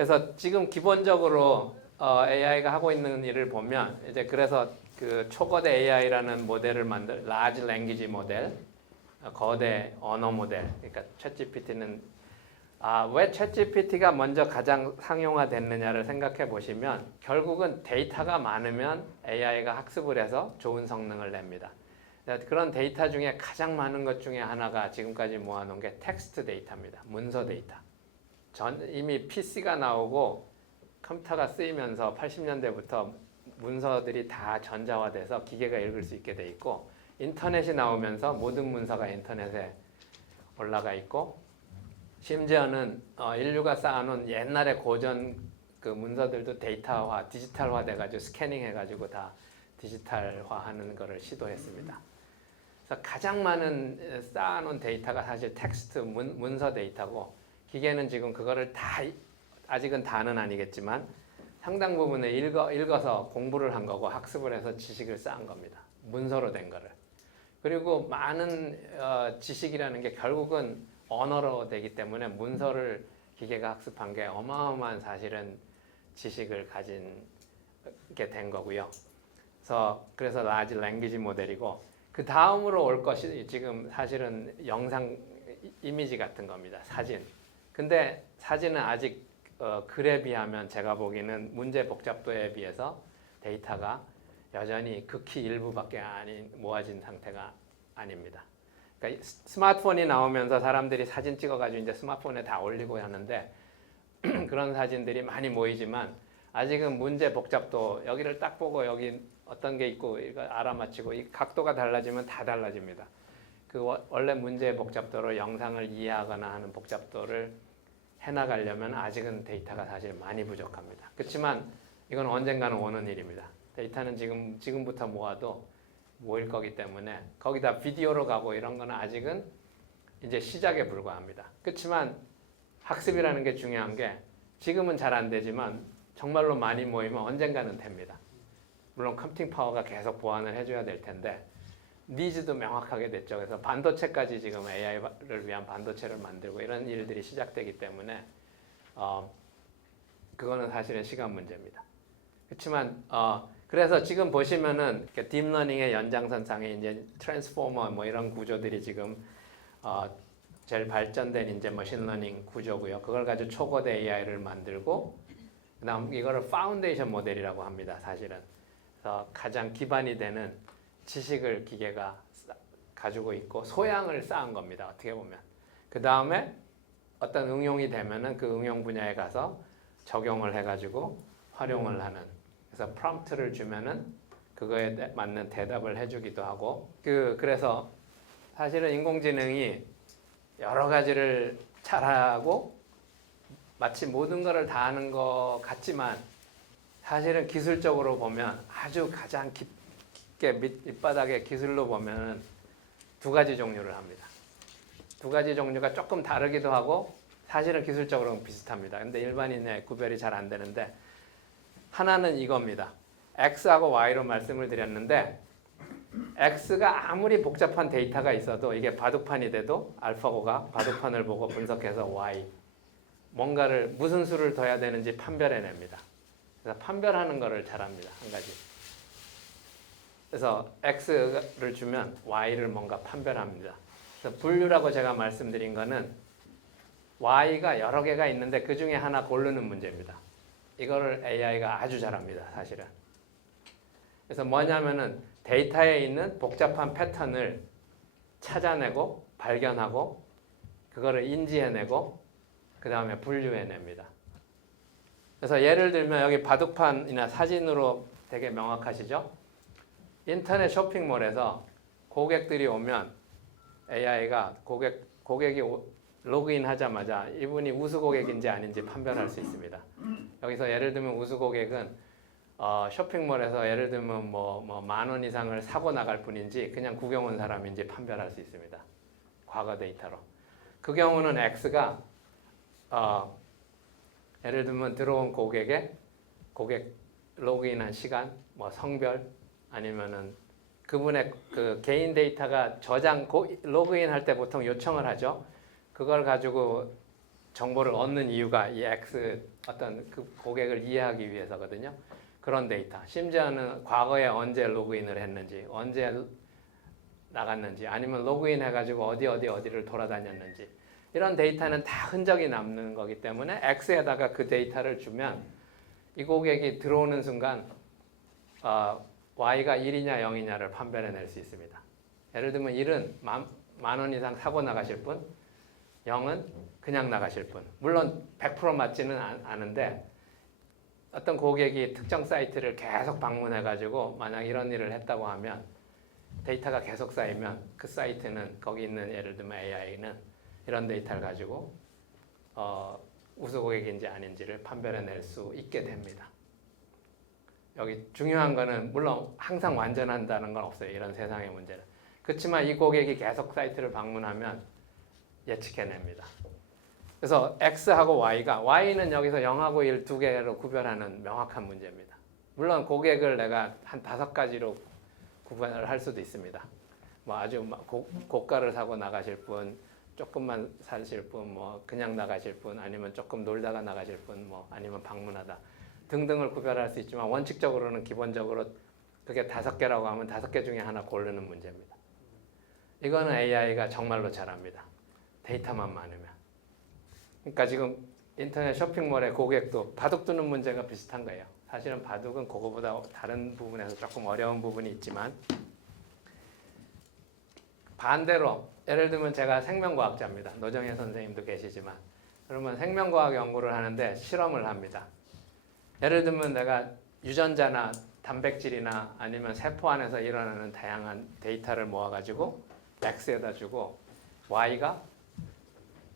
그래서 지금 기본적으로 AI가 하고 있는 일을 보면 이제 그래서 그 초거대 AI라는 모델을 만들 large language 모델, 거대 언어 모델. 그러니까 챗GPT는 왜 챗GPT가 먼저 가장 상용화됐느냐를 생각해 보시면 결국은 데이터가 많으면 AI가 학습을 해서 좋은 성능을 냅니다. 그런 데이터 중에 가장 많은 것 중에 하나가 지금까지 모아놓은 게 텍스트 데이터입니다. 문서 데이터. 이미 PC가 나오고 컴퓨터가 쓰이면서 80년대부터 문서들이 다 전자화돼서 기계가 읽을 수 있게 돼 있고 인터넷이 나오면서 모든 문서가 인터넷에 올라가 있고 심지어는 인류가 쌓아놓은 옛날의 고전 그 문서들도 데이터화, 디지털화 돼가지고 스캐닝 해가지고 다 디지털화하는 것을 시도했습니다. 그래서 가장 많은 쌓아놓은 데이터가 사실 텍스트, 문서 데이터고 기계는 지금 그거를 다 아직은 다는 아니겠지만 상당 부분을 읽어서 공부를 한 거고 학습을 해서 지식을 쌓은 겁니다. 문서로 된 거를. 그리고 많은 지식이라는 게 결국은 언어로 되기 때문에 문서를 기계가 학습한 게 어마어마한 사실은 지식을 가진게 된 거고요. 그래서 large language 모델이고 그 다음으로 올 것이 지금 사실은 영상 이미지 같은 겁니다. 사진. 근데 사진은 아직 글에 비하면 제가 보기에는 문제 복잡도에 비해서 데이터가 여전히 극히 일부밖에 모아진 상태가 아닙니다. 그러니까 스마트폰이 나오면서 사람들이 사진 찍어가지고 이제 스마트폰에 다 올리고 하는데 그런 사진들이 많이 모이지만 아직은 문제 복잡도 여기를 딱 보고 여기 어떤 게 있고 이거 알아맞히고 이 각도가 달라지면 다 달라집니다. 그 원래 문제의 복잡도로 영상을 이해하거나 하는 복잡도를 해나가려면 아직은 데이터가 사실 많이 부족합니다. 그렇지만 이건 언젠가는 오는 일입니다. 데이터는 지금부터 모아도 모일 거기 때문에 거기다 비디오로 가고 이런 거는 아직은 이제 시작에 불과합니다. 그렇지만 학습이라는 게 중요한 게 지금은 잘 안 되지만 정말로 많이 모이면 언젠가는 됩니다. 물론 컴퓨팅 파워가 계속 보완을 해줘야 될 텐데 니즈도 명확하게 됐죠. 그래서 반도체까지 지금 AI를 위한 반도체를 만들고 이런 일들이 시작되기 때문에 그거는 사실은 시간 문제입니다. 그렇지만 그래서 지금 보시면은 딥러닝의 연장선상에 이제 트랜스포머 뭐 이런 구조들이 지금 제일 발전된 이제 머신러닝 구조고요. 그걸 가지고 초거대 AI를 만들고 그다음 이거를 파운데이션 모델이라고 합니다. 사실은. 그래서 가장 기반이 되는 지식을 기계가 가지고 있고 소양을 쌓은 겁니다. 어떻게 보면. 그 다음에 어떤 응용이 되면은 그 응용 분야에 가서 적용을 해가지고 활용을 하는. 그래서 프롬프트를 주면은 그거에 맞는 대답을 해주기도 하고. 그래서 사실은 인공지능이 여러 가지를 잘하고 마치 모든 것을 다 하는 것 같지만 사실은 기술적으로 보면 아주 가장 깊게 밑바닥의 기술로 보면 두 가지 종류를 합니다. 두 가지 종류가 조금 다르기도 하고 사실은 기술적으로는 비슷합니다. 근데 일반인의 구별이 잘 안 되는데 하나는 이겁니다. X하고 Y로 말씀을 드렸는데 X가 아무리 복잡한 데이터가 있어도 이게 바둑판이 돼도 알파고가 바둑판을 보고 분석해서 Y 뭔가를 무슨 수를 둬야 되는지 판별해냅니다. 그래서 판별하는 거를 잘합니다. 한 가지. 그래서 X를 주면 Y를 뭔가 판별합니다. 그래서 분류라고 제가 말씀드린 거는 Y가 여러 개가 있는데 그 중에 하나 고르는 문제입니다. 이거를 AI가 아주 잘합니다. 사실은. 그래서 뭐냐면은 데이터에 있는 복잡한 패턴을 찾아내고 발견하고 그거를 인지해내고 그 다음에 분류해냅니다. 그래서 예를 들면 여기 바둑판이나 사진으로 되게 명확하시죠? 인터넷 쇼핑몰에서 고객들이 오면 AI가 고객이 로그인 하자마자 이분이 우수 고객인지 아닌지 판별할 수 있습니다. 여기서 예를 들면 우수 고객은 쇼핑몰에서 예를 들면 뭐 10,000원 이상을 사고 나갈 분인지 그냥 구경 온 사람인지 판별할 수 있습니다. 과거 데이터로. 그 경우는 X가 예를 들면 들어온 고객 로그인한 시간, 뭐 성별 아니면은 그분의 그 개인 데이터가 로그인 할 때 보통 요청을 하죠. 그걸 가지고 정보를 얻는 이유가 이 X 어떤 그 고객을 이해하기 위해서거든요. 그런 데이터. 심지어는 과거에 언제 로그인을 했는지, 언제 나갔는지, 아니면 로그인 해가지고 어디를 돌아다녔는지, 이런 데이터는 다 흔적이 남는 거기 때문에 X에다가 그 데이터를 주면 이 고객이 들어오는 순간 Y가 1이냐 0이냐를 판별해낼 수 있습니다. 예를 들면 1은 만 원 이상 사고 나가실 분, 0은 그냥 나가실 분. 물론 100% 맞지는 않은데 어떤 고객이 특정 사이트를 계속 방문해가지고 만약 이런 일을 했다고 하면 데이터가 계속 쌓이면 그 사이트는 거기 있는 예를 들면 AI는 이런 데이터를 가지고 우수 고객인지 아닌지를 판별해낼 수 있게 됩니다. 여기 중요한 거는 물론 항상 완전한다는 건 없어요. 이런 세상의 문제는. 그렇지만 이 고객이 계속 사이트를 방문하면 예측해냅니다. 그래서 X하고 Y는 여기서 0하고 1 두 개로 구별하는 명확한 문제입니다. 물론 고객을 내가 한 5가지로 구분을 할 수도 있습니다. 뭐 아주 고가를 사고 나가실 분, 조금만 사실 분, 뭐 그냥 나가실 분, 아니면 조금 놀다가 나가실 분, 뭐 아니면 방문하다 등등을 구별할 수 있지만 원칙적으로는 기본적으로 그게 5개라고 하면 5개 중에 하나 고르는 문제입니다. 이거는 AI가 정말로 잘합니다. 데이터만 많으면. 그러니까 지금 인터넷 쇼핑몰의 고객도 바둑 두는 문제가 비슷한 거예요. 사실은 바둑은 그거보다 다른 부분에서 조금 어려운 부분이 있지만 반대로 예를 들면 제가 생명과학자입니다. 노정혜 선생님도 계시지만 그러면 생명과학 연구를 하는데 실험을 합니다. 예를 들면 내가 유전자나 단백질이나 아니면 세포 안에서 일어나는 다양한 데이터를 모아가지고 X에다 주고 Y가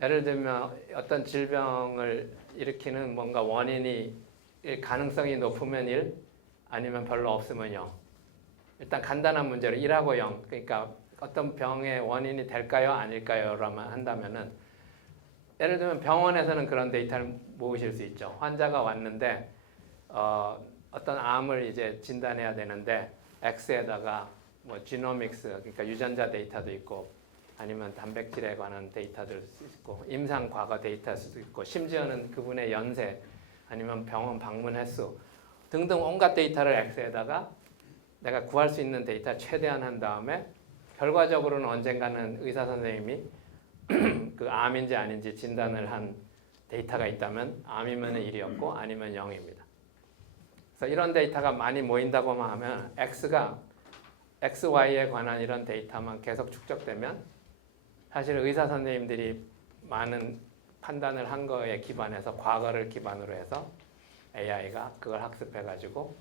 예를 들면 어떤 질병을 일으키는 뭔가 원인이 가능성이 높으면 1 아니면 별로 없으면 0. 일단 간단한 문제로 1하고 0 그러니까 어떤 병의 원인이 될까요 아닐까요 라만 한다면은 예를 들면 병원에서는 그런 데이터를 모으실 수 있죠. 환자가 왔는데 어떤 암을 이제 진단해야 되는데 X에다가 뭐 지노믹스 그러니까 유전자 데이터도 있고 아니면 단백질에 관한 데이터도 있고 임상 과거 데이터일 수도 있고 심지어는 그분의 연세 아니면 병원 방문 횟수 등등 온갖 데이터를 X에다가 내가 구할 수 있는 데이터 최대한 한 다음에 결과적으로는 언젠가는 의사 선생님이 그 암인지 아닌지 진단을 한 데이터가 있다면 암이면 1이었고 아니면 0입니다. 그래서 이런 데이터가 많이 모인다고 하면 X, Y에 관한 이런 데이터만 계속 축적되면 사실 의사 선생님들이 많은 판단을 한 거에 기반해서 과거를 기반으로 해서 AI가 그걸 학습해가지고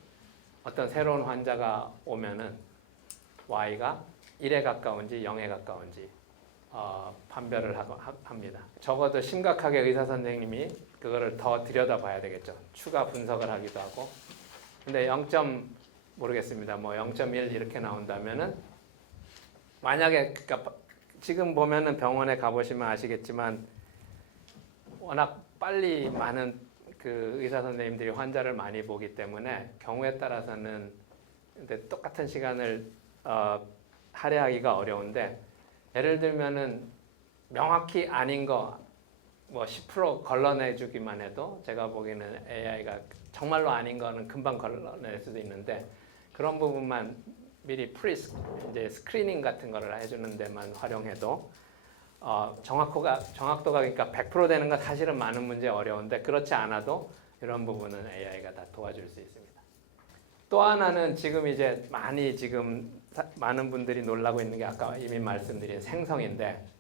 어떤 새로운 환자가 오면은 Y가 1에 가까운지 0에 가까운지 판별을 합니다. 적어도 심각하게 의사 선생님이 그거를 더 들여다봐야 되겠죠. 추가 분석을 하기도 하고. 근데 0. 모르겠습니다. 뭐 0.1 이렇게 나온다면은 만약에 그러니까 지금 보면은 병원에 가보시면 아시겠지만 워낙 빨리 많은 그 의사 선생님들이 환자를 많이 보기 때문에 경우에 따라서는 근데 똑같은 시간을 할애하기가 어려운데 예를 들면은 명확히 아닌 거 뭐 10% 걸러내주기만 해도 제가 보기에는 AI가 정말로 아닌 거는 금방 걸러낼 수도 있는데 그런 부분만 미리 이제 스크리닝 같은 거를 해주는 데만 활용해도 정확도가 그러니까 100% 되는 건 사실은 많은 문제 어려운데 그렇지 않아도 이런 부분은 AI가 다 도와줄 수 있습니다. 또 하나는 지금 이제 많은 분들이 놀라고 있는 게 아까 이미 말씀드린 생성인데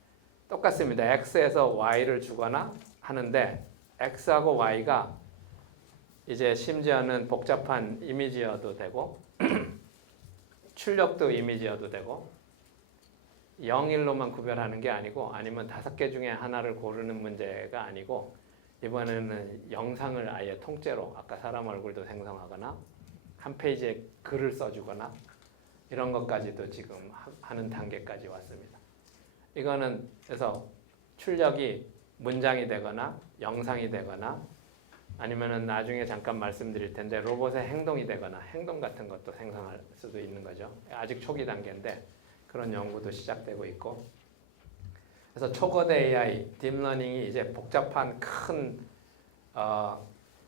똑같습니다. X에서 Y를 주거나 하는데 X하고 Y가 이제 심지어는 복잡한 이미지여도 되고 출력도 이미지여도 되고 0, 1로만 구별하는 게 아니고 아니면 5개 중에 하나를 고르는 문제가 아니고 이번에는 영상을 아예 통째로 아까 사람 얼굴도 생성하거나 한 페이지에 글을 써주거나 이런 것까지도 지금 하는 단계까지 왔습니다. 이거는 그래서 출력이 문장이 되거나 영상이 되거나 아니면은 나중에 잠깐 말씀드릴 텐데 로봇의 행동이 되거나 행동 같은 것도 생성할 수도 있는 거죠. 아직 초기 단계인데 그런 연구도 시작되고 있고 그래서 초거대 AI, 딥러닝이 이제 복잡한 큰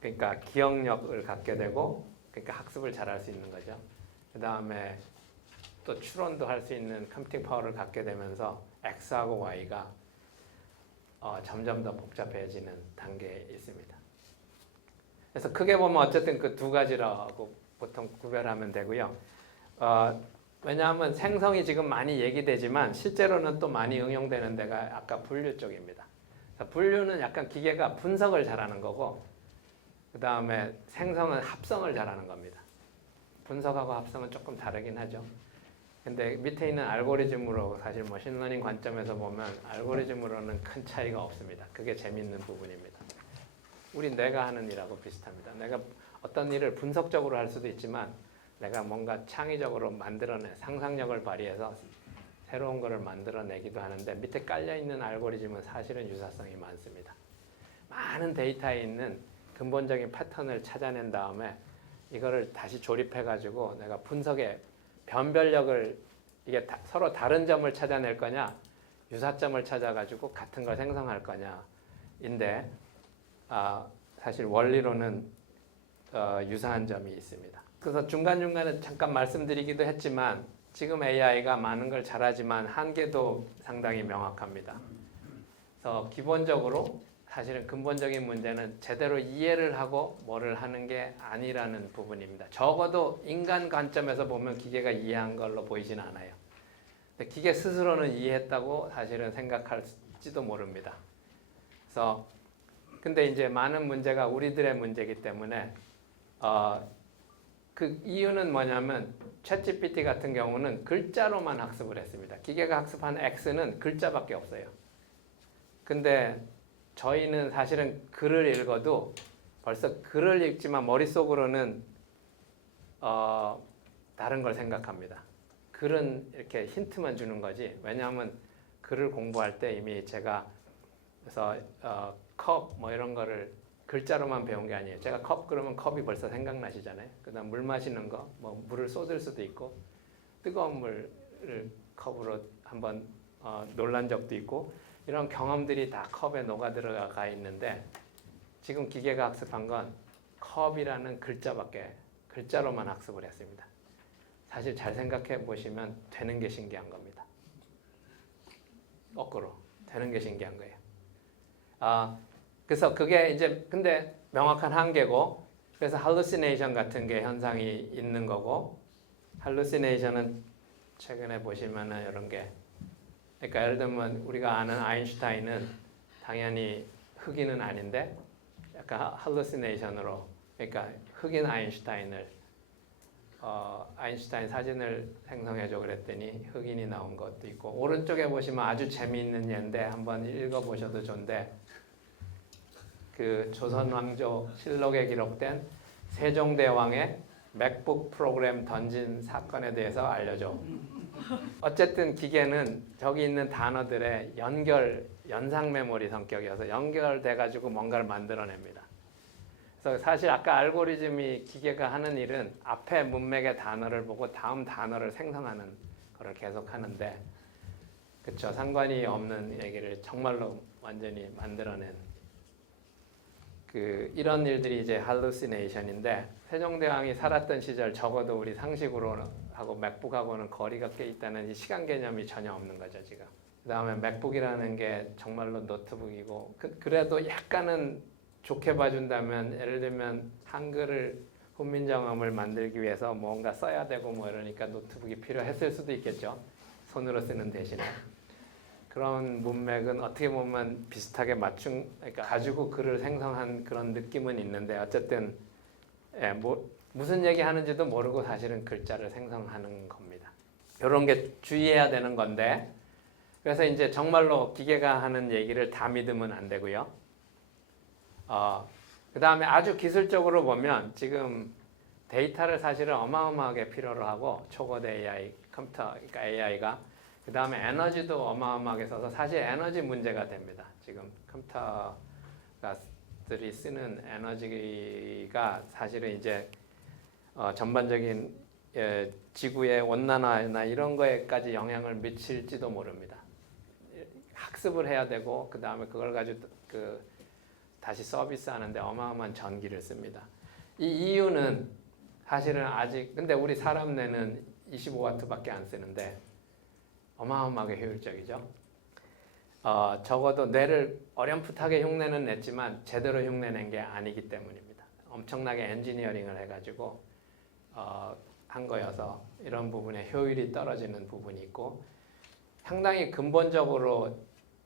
그러니까 기억력을 갖게 되고, 그러니까 학습을 잘할 수 있는 거죠. 그 다음에 또 추론도 할 수 있는 컴퓨팅 파워를 갖게 되면서 X하고 Y가 점점 더 복잡해지는 단계에 있습니다. 그래서 크게 보면 어쨌든 그 두 가지라고 보통 구별하면 되고요. 왜냐하면 생성이 지금 많이 얘기되지만 실제로는 또 많이 응용되는 데가 아까 분류 쪽입니다. 분류는 약간 기계가 분석을 잘하는 거고, 그 다음에 생성은 합성을 잘하는 겁니다. 분석하고 합성은 조금 다르긴 하죠. 근데 밑에 있는 알고리즘으로 사실 머신러닝 관점에서 보면 알고리즘으로는 큰 차이가 없습니다. 그게 재밌는 부분입니다. 우리 뇌가 하는 일하고 비슷합니다. 내가 어떤 일을 분석적으로 할 수도 있지만 내가 뭔가 창의적으로 만들어내, 상상력을 발휘해서 새로운 거를 만들어내기도 하는데, 밑에 깔려있는 알고리즘은 사실은 유사성이 많습니다. 많은 데이터에 있는 근본적인 패턴을 찾아낸 다음에 이거를 다시 조립해가지고 내가 분석의 변별력을, 이게 서로 다른 점을 찾아낼 거냐, 유사점을 찾아가지고 같은 걸 생성할 거냐인데, 사실 원리로는 유사한 점이 있습니다. 그래서 중간중간에 잠깐 말씀드리기도 했지만 지금 AI가 많은 걸 잘하지만 한계도 상당히 명확합니다. 그래서 기본적으로 사실은 근본적인 문제는 제대로 이해를 하고 뭐를 하는 게 아니라는 부분입니다. 적어도 인간 관점에서 보면 기계가 이해한 걸로 보이진 않아요. 근데 기계 스스로는 이해했다고 사실은 생각할지도 모릅니다. 그래서 근데 이제 많은 문제가 우리들의 문제이기 때문에 그 이유는 뭐냐면 챗GPT 같은 경우는 글자로만 학습을 했습니다. 기계가 학습한 X는 글자밖에 없어요. 근데 저희는 사실은 글을 읽어도 벌써 글을 읽지만 머릿속으로는 다른 걸 생각합니다. 글은 이렇게 힌트만 주는 거지. 왜냐하면 글을 공부할 때 이미 제가 그래서 컵 뭐 이런 거를 글자로만 배운 게 아니에요. 제가 컵 그러면 컵이 벌써 생각나시잖아요. 그다음 물 마시는 거, 뭐 물을 쏟을 수도 있고 뜨거운 물을 컵으로 한번 놀란 적도 있고, 이런 경험들이 다 컵에 녹아 들어가 있는데, 지금 기계가 학습한 건 컵이라는 글자로만 학습을 했습니다. 사실 잘 생각해 보시면 되는 게 신기한 겁니다. 거꾸로 되는 게 신기한 거예요. 그래서 그게 이제 근데 명확한 한계고, 그래서 hallucination 같은 게 현상이 있는 거고, hallucination은 최근에 보시면은 이런 게, 그러니까 예를 들면 우리가 아는 아인슈타인은 당연히 흑인은 아닌데 약간 hallucination으로, 그러니까 흑인 아인슈타인을 아인슈타인 사진을 생성해줘 그랬더니 흑인이 나온 것도 있고, 오른쪽에 보시면 아주 재미있는 예인데 한번 읽어보셔도 좋은데, 그 조선왕조 실록에 기록된 세종대왕의 맥북 프로그램 던진 사건에 대해서 알려줘. 어쨌든 기계는 저기 있는 단어들의 연상 메모리 성격이어서 연결돼가지고 뭔가를 만들어냅니다. 그래서 사실 아까 알고리즘이 기계가 하는 일은 앞에 문맥의 단어를 보고 다음 단어를 생성하는 거를 계속 하는데, 그쵸, 상관이 없는 얘기를 정말로 완전히 만들어낸 이런 일들이 이제 hallucination인데, 세종대왕이 살았던 시절 적어도 우리 상식으로 하고 맥북하고는 거리가 꽤 있다는 이 시간 개념이 전혀 없는 거죠 지금. 그 다음에 맥북이라는 게 정말로 노트북이고, 그래도 약간은 좋게 봐준다면, 예를 들면 한글을 훈민정음을 만들기 위해서 뭔가 써야 되고 뭐 이러니까 노트북이 필요했을 수도 있겠죠. 손으로 쓰는 대신에. 그런 문맥은 어떻게 보면 비슷하게 그러니까 가지고 글을 생성한 그런 느낌은 있는데, 어쨌든 무슨 얘기 하는지도 모르고 사실은 글자를 생성하는 겁니다. 이런 게 주의해야 되는 건데, 그래서 이제 정말로 기계가 하는 얘기를 다 믿으면 안 되고요. 그 다음에 아주 기술적으로 보면 지금 데이터를 사실은 어마어마하게 필요로 하고, 초거대 AI, 컴퓨터, 그러니까 AI가, 그 다음에 에너지도 어마어마하게 써서 사실 에너지 문제가 됩니다. 지금 컴퓨터들이 쓰는 에너지가 사실은 이제 전반적인 지구의 온난화나 이런 거에까지 영향을 미칠지도 모릅니다. 학습을 해야 되고, 그 다음에 그걸 가지고 다시 서비스하는데 어마어마한 전기를 씁니다. 이 이유는 사실은 아직 근데 우리 사람 뇌는 25W밖에 안 쓰는데 어마어마하게 효율적이죠. 적어도 뇌를 어렴풋하게 흉내는 냈지만 제대로 흉내낸 게 아니기 때문입니다. 엄청나게 엔지니어링을 해가지고 한 거여서 이런 부분에 효율이 떨어지는 부분이 있고 상당히 근본적으로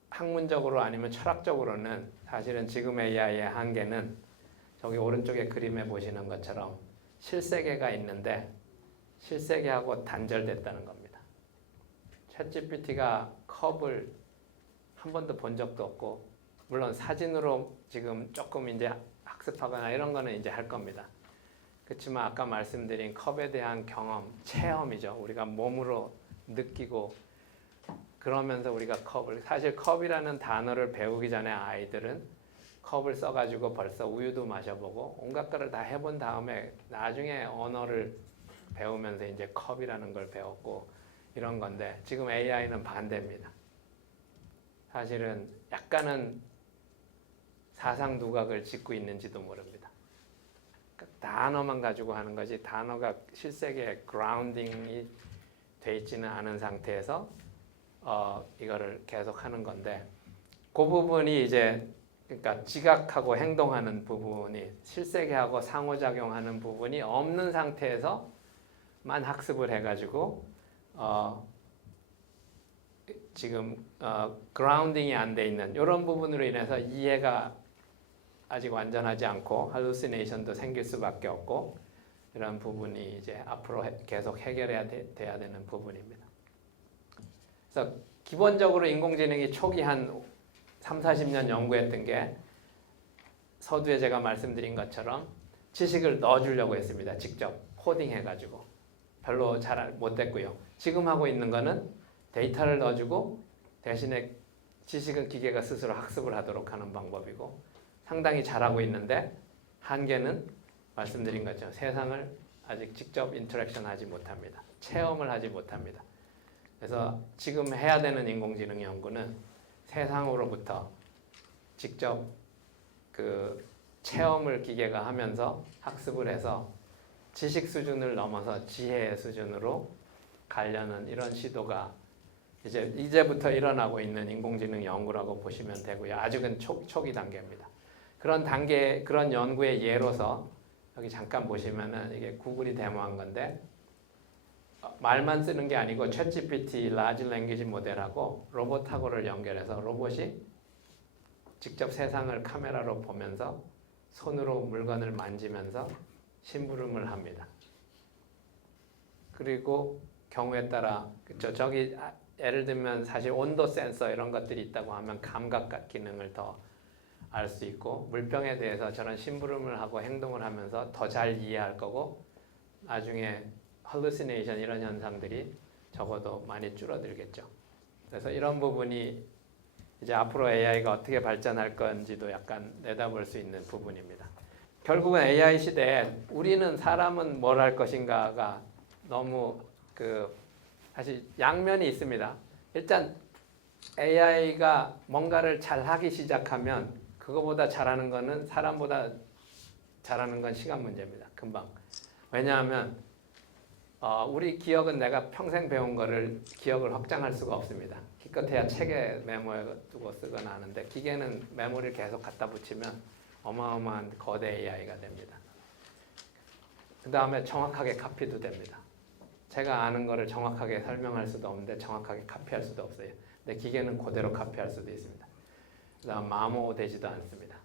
학문적으로 아니면 철학적으로는 사실은 지금 AI의 한계는 저기 오른쪽에 그림에 보시는 것처럼 실세계가 있는데 실세계하고 단절됐다는 겁니다. 챗GPT가 컵을 한 번도 본 적도 없고 물론 사진으로 지금 조금 이제 학습하거나 이런 거는 이제 할 겁니다. 그렇지만 아까 말씀드린 컵에 대한 경험, 체험이죠. 우리가 몸으로 느끼고 그러면서 우리가 컵을 사실 컵이라는 단어를 배우기 전에 아이들은 컵을 써가지고 벌써 우유도 마셔보고 온갖 거를 다 해본 다음에 나중에 언어를 배우면서 이제 컵이라는 걸 배웠고 이런 건데 지금 AI는 반대입니다. 사실은 약간은 사상 누각을 짚고 있는지도 모릅니다. 그러니까 단어만 가지고 하는 거지 단어가 실세계에 그라운딩이 돼 있지는 않은 상태에서 이거를 계속 하는 건데 그 부분이 이제 그러니까 지각하고 행동하는 부분이 실세계하고 상호작용하는 부분이 없는 상태에서만 학습을 해가지고 지금 그라운딩이 안 돼 있는 이런 부분으로 인해서 이해가 아직 완전하지 않고 할루시네이션도 생길 수밖에 없고 이런 부분이 이제 앞으로 계속 해결해야 돼야 되는 부분입니다. 그래서 기본적으로 인공지능이 초기 한 3, 40년 연구했던 게 서두에 제가 말씀드린 것처럼 지식을 넣어주려고 했습니다. 직접 코딩해가지고 별로 잘 못 됐고요. 지금 하고 있는 거는 데이터를 넣어주고 대신에 지식은 기계가 스스로 학습을 하도록 하는 방법이고 상당히 잘하고 있는데 한계는 말씀드린 것처럼 세상을 아직 직접 인터랙션 하지 못합니다. 체험을 하지 못합니다. 그래서 지금 해야 되는 인공지능 연구는 세상으로부터 직접 그 체험을 기계가 하면서 학습을 해서 지식 수준을 넘어서 지혜의 수준으로 가려는 이런 시도가 이제부터 일어나고 있는 인공지능 연구라고 보시면 되고요. 아직은 초기 단계입니다. 그런 연구의 예로서 여기 잠깐 보시면은 이게 구글이 데모한 건데 말만 쓰는 게 아니고 챗GPT, Large Language 모델하고 로봇하고를 연결해서 로봇이 직접 세상을 카메라로 보면서 손으로 물건을 만지면서 심부름을 합니다. 그리고 경우에 따라 저기 예를 들면 사실 온도 센서 이런 것들이 있다고 하면 감각 기능을 더 알 수 있고 물병에 대해서 저런 심부름을 하고 행동을 하면서 더 잘 이해할 거고 나중에 hallucination 이런 현상들이 적어도 많이 줄어들겠죠. 그래서 이런 부분이 이제 앞으로 AI가 어떻게 발전할 건지도 약간 내다볼 수 있는 부분입니다. 결국은 AI 시대에 우리는 사람은 뭘 할 것인가가 너무 사실 양면이 있습니다. 일단 AI가 뭔가를 잘하기 시작하면 그거보다 잘하는 거는 사람보다 잘하는 건 시간 문제입니다. 금방. 왜냐하면 우리 기억은 내가 평생 배운 거를 기억을 확장할 수가 없습니다. 기껏해야 책에 메모해 두고 쓰거나 하는데 기계는 메모리를 계속 갖다 붙이면 어마어마한 거대 AI가 됩니다. 그 다음에 정확하게 카피도 됩니다. 제가 아는 거를 정확하게 설명할 수도 없는데 정확하게 카피할 수도 없어요. 근데 기계는 그대로 카피할 수도 있습니다. 그 다음 마모되지도 않습니다.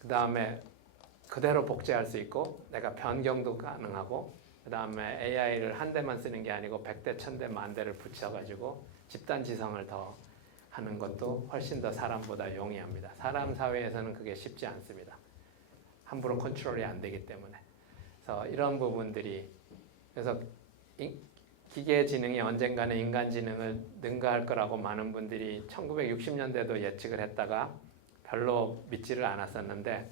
그 다음에 그대로 복제할 수 있고 내가 변경도 가능하고 그 다음에 AI를 한 대만 쓰는 게 아니고 100대, 1000대, 10,000대를 붙여가지고 집단 지성을 더 하는 것도 훨씬 더 사람보다 용이합니다. 사람 사회에서는 그게 쉽지 않습니다. 함부로 컨트롤이 안 되기 때문에. 그래서 이런 부분들이 그래서 기계 지능이 언젠가는 인간 지능을 능가할 거라고 많은 분들이 1960년대도 예측을 했다가 별로 믿지를 않았었는데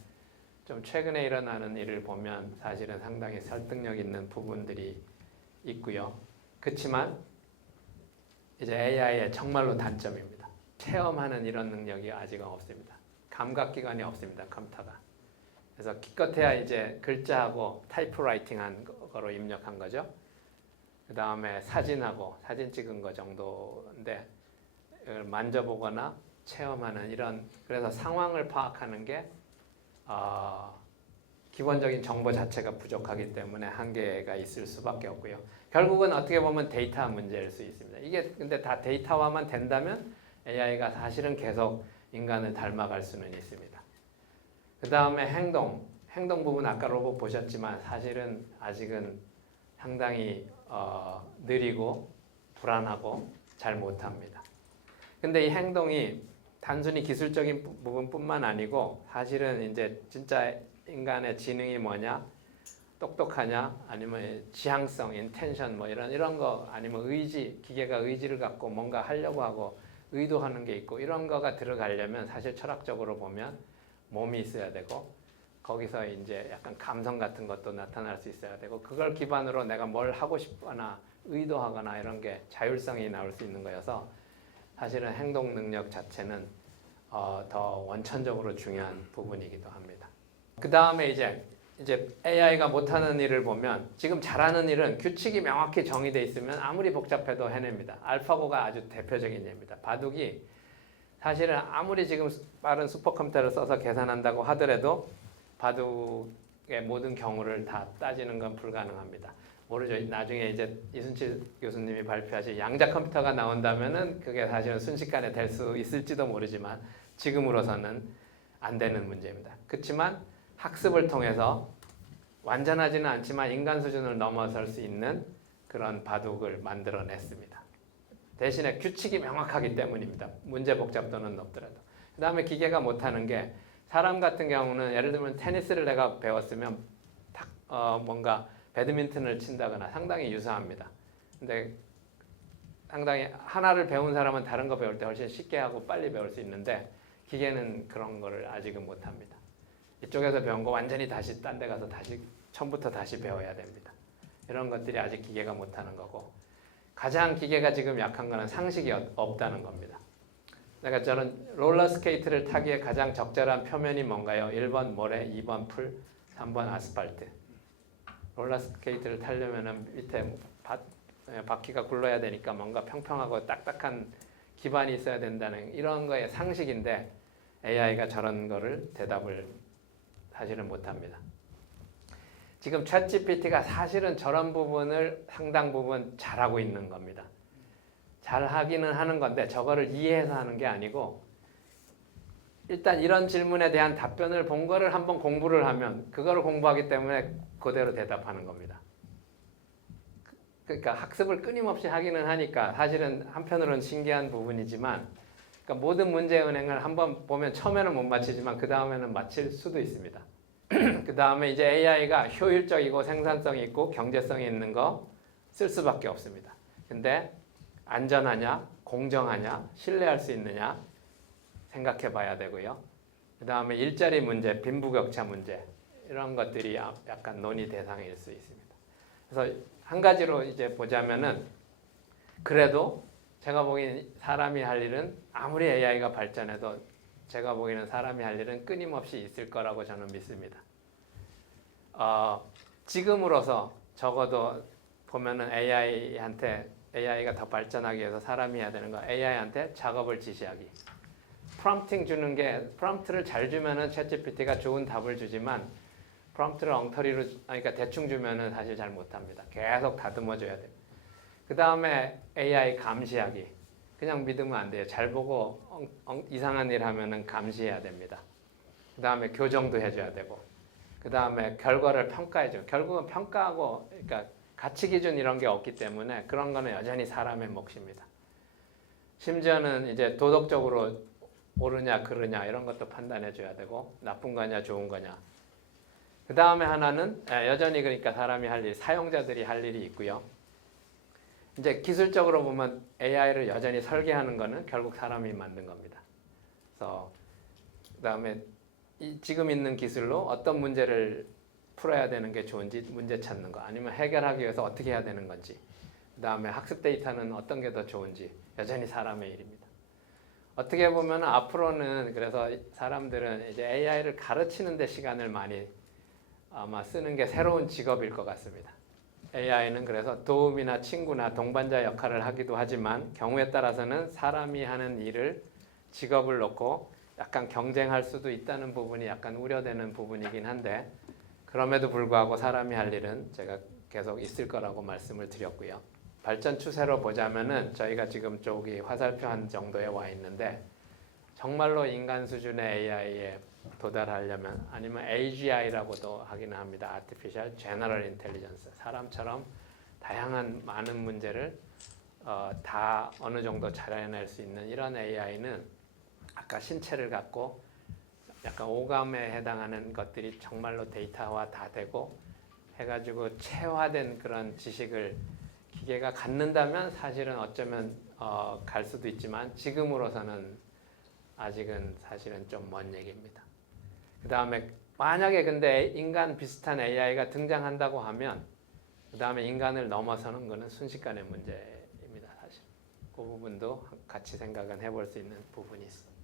좀 최근에 일어나는 일을 보면 사실은 상당히 설득력 있는 부분들이 있고요. 그렇지만 이제 AI의 정말로 단점입니다. 체험하는 이런 능력이 아직은 없습니다. 감각기관이 없습니다. 컴퓨터가. 그래서 기껏해야 이제 글자하고 타이프라이팅한 거로 입력한 거죠. 그 다음에 사진하고 사진 찍은 거 정도인데 이걸 만져보거나 체험하는 이런 그래서 상황을 파악하는 게 기본적인 정보 자체가 부족하기 때문에 한계가 있을 수밖에 없고요. 결국은 어떻게 보면 데이터 문제일 수 있습니다. 이게 근데 다 데이터화만 된다면 AI가 사실은 계속 인간을 닮아갈 수는 있습니다. 그 다음에 행동 부분 아까 로봇 보셨지만 사실은 아직은 상당히 느리고 불안하고 잘 못합니다. 근데 이 행동이 단순히 기술적인 부분뿐만 아니고 사실은 이제 진짜 인간의 지능이 뭐냐, 똑똑하냐, 아니면 지향성, 인텐션 뭐 이런 거 아니면 의지, 기계가 의지를 갖고 뭔가 하려고 하고 의도하는 게 있고 이런 거가 들어가려면 사실 철학적으로 보면 몸이 있어야 되고 거기서 이제 약간 감성 같은 것도 나타날 수 있어야 되고 그걸 기반으로 내가 뭘 하고 싶거나 의도하거나 이런 게 자율성이 나올 수 있는 거여서 사실은 행동 능력 자체는 더 원천적으로 중요한 부분이기도 합니다. 그 다음에 이제 AI가 못하는 일을 보면 지금 잘하는 일은 규칙이 명확히 정의되어 있으면 아무리 복잡해도 해냅니다. 알파고가 아주 대표적인 예입니다. 바둑이 사실은 아무리 지금 빠른 슈퍼컴퓨터를 써서 계산한다고 하더라도 바둑의 모든 경우를 다 따지는 건 불가능합니다. 모르죠. 나중에 이제 이순칠 교수님이 발표하신 양자 컴퓨터가 나온다면은 그게 사실은 순식간에 될 수 있을지도 모르지만 지금으로서는 안 되는 문제입니다. 그렇지만 학습을 통해서 완전하지는 않지만 인간 수준을 넘어설 수 있는 그런 바둑을 만들어냈습니다. 대신에 규칙이 명확하기 때문입니다. 문제 복잡도는 높더라도. 그 다음에 기계가 못하는 게 사람 같은 경우는 예를 들면 테니스를 내가 배웠으면 뭔가 배드민턴을 친다거나 상당히 유사합니다. 근데 상당히 하나를 배운 사람은 다른 거 배울 때 훨씬 쉽게 하고 빨리 배울 수 있는데 기계는 그런 거를 아직은 못합니다. 이쪽에서 배운 거 완전히 다시 딴 데 가서 다시 처음부터 다시 배워야 됩니다. 이런 것들이 아직 기계가 못하는 거고 가장 기계가 지금 약한 거는 상식이 없다는 겁니다. 그러니까 저는 롤러스케이트를 타기에 가장 적절한 표면이 뭔가요? 1번 모래, 2번 풀, 3번 아스팔트. 롤러스케이트를 타려면 밑에 바퀴가 굴러야 되니까 뭔가 평평하고 딱딱한 기반이 있어야 된다는 이런 거의 상식인데 AI가 저런 거를 대답을 사실은 못합니다. 지금 챗GPT가 사실은 저런 부분을 상당 부분 잘하고 있는 겁니다. 잘하기는 하는 건데 저거를 이해해서 하는 게 아니고 일단 이런 질문에 대한 답변을 본 거를 한번 공부를 하면 그거를 공부하기 때문에 그대로 대답하는 겁니다. 그러니까 학습을 끊임없이 하기는 하니까 사실은 한편으로는 신기한 부분이지만 그러니까 모든 문제 은행을 한번 보면 처음에는 못 맞히지만 그 다음에는 맞힐 수도 있습니다. 그 다음에 이제 AI가 효율적이고 생산성이 있고 경제성이 있는 거 쓸 수밖에 없습니다. 근데 안전하냐, 공정하냐, 신뢰할 수 있느냐 생각해 봐야 되고요. 그 다음에 일자리 문제, 빈부격차 문제 이런 것들이 약간 논의 대상일 수 있습니다. 그래서 한 가지로 이제 보자면은 그래도 제가 보기엔 사람이 할 일은 아무리 AI가 발전해도 제가 보기에는 사람이 할 일은 끊임없이 있을 거라고 저는 믿습니다. 지금으로서 적어도 보면은 AI가 더 발전하기 위해서 사람이 해야 되는 거 AI한테 작업을 지시하기. 프롬프팅 주는 게 프롬프트를 잘 주면은 챗GPT가 좋은 답을 주지만 프롬프트를 엉터리로 그러니까 대충 주면은 사실 잘 못합니다. 계속 다듬어 줘야 돼요. 그 다음에 AI 감시하기. 그냥 믿으면 안 돼요. 잘 보고 이상한 일 하면은 감시해야 됩니다. 그 다음에 교정도 해줘야 되고, 그 다음에 결과를 평가해줘. 결국은 평가하고, 그러니까 가치 기준 이런 게 없기 때문에 그런 거는 여전히 사람의 몫입니다. 심지어는 이제 도덕적으로 옳으냐 그르냐 이런 것도 판단해줘야 되고, 나쁜 거냐 좋은 거냐. 그 다음에 하나는 여전히 그러니까 사람이 할 일, 사용자들이 할 일이 있고요. 이제 기술적으로 보면 AI를 여전히 설계하는 거는 결국 사람이 만든 겁니다. 그래서 그다음에 지금 있는 기술로 어떤 문제를 풀어야 되는 게 좋은지 문제 찾는 거 아니면 해결하기 위해서 어떻게 해야 되는 건지 그다음에 학습 데이터는 어떤 게 더 좋은지 여전히 사람의 일입니다. 어떻게 보면 앞으로는 그래서 사람들은 이제 AI를 가르치는 데 시간을 많이 아마 쓰는 게 새로운 직업일 것 같습니다. AI는 그래서 도움이나 친구나 동반자 역할을 하기도 하지만 경우에 따라서는 사람이 하는 일을 직업을 놓고 약간 경쟁할 수도 있다는 부분이 약간 우려되는 부분이긴 한데 그럼에도 불구하고 사람이 할 일은 제가 계속 있을 거라고 말씀을 드렸고요. 발전 추세로 보자면은 저희가 지금 저기 화살표 한 정도에 와 있는데 정말로 인간 수준의 AI에 도달하려면 아니면 AGI라고도 하기는 합니다. Artificial General Intelligence. 사람처럼 다양한 많은 문제를 다 어느 정도 잘 해낼 수 있는 이런 AI는 아까 신체를 갖고 약간 오감에 해당하는 것들이 정말로 데이터화 다 되고 해가지고 체화된 그런 지식을 기계가 갖는다면 사실은 어쩌면 갈 수도 있지만 지금으로서는 아직은 사실은 좀 먼 얘기입니다. 그 다음에 만약에 근데 인간 비슷한 AI가 등장한다고 하면 그 다음에 인간을 넘어서는 것은 순식간의 문제입니다. 사실 그 부분도 같이 생각은 해볼 수 있는 부분이 있습니다.